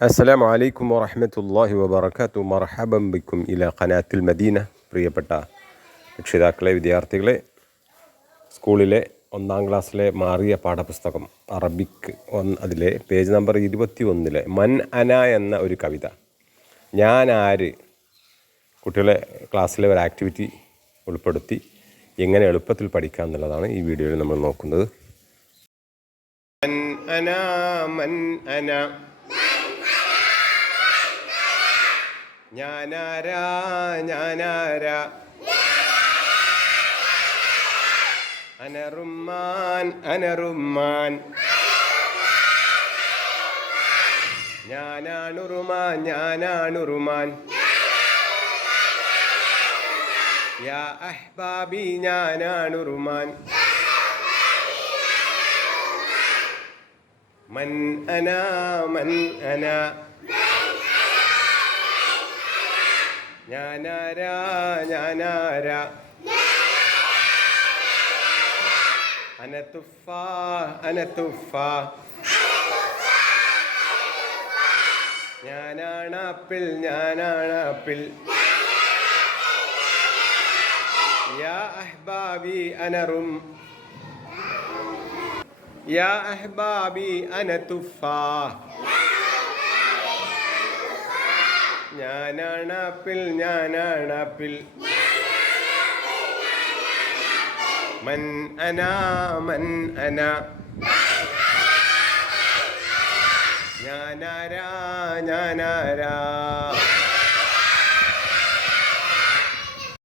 അസ്സലാമു വലൈക്കും വറഹമത്തല്ലാഹി വബർക്കാത്തു മർഹബം ബിക്കും ഇല ഖനാത്തുൽ മദീന. പ്രിയപ്പെട്ട രക്ഷിതാക്കളെ വിദ്യാർത്ഥികളെ സ്കൂളിലെ ഒന്നാം ക്ലാസ്സിലെ മാറിയ പാഠപുസ്തകം അറബിക് ഒന്ന് അതിലെ പേജ് നമ്പർ ഇരുപത്തി ഒന്നിലെ മൻ അന എന്ന ഒരു കവിത. ഞാൻ ആര്? കുട്ടികളെ ക്ലാസ്സിലെ ഒരു ആക്ടിവിറ്റി ഉൾപ്പെടുത്തി എങ്ങനെ എളുപ്പത്തിൽ പഠിക്കാം എന്നുള്ളതാണ് ഈ വീഡിയോയിൽ നമ്മൾ നോക്കുന്നത്. അന മൻ അന. ഞാനാരാ? ഞാനാരാ? അനറുമ്മാൻ അനറുമ്മാൻ ഞാനാണുറുമാൻ ഞാനാണുറുമാൻ യാ അഹ്ബാബി ഞാനാണുറുമാൻ മൻ അന മൻ അന. ഞാനാരാ ഞാനാരാ? അനത്തുഫ അനത്തുഫ യാ അഹ്ബാബി അനറും. യാ അഹ്ബാബി അനത്തുഫ ഞാനാണ് ആപ്പിൾ ഞാനാണ് ആപ്പിൾ മൻ അന മൻ അന. ഞാനാരാ ഞാനാരാ.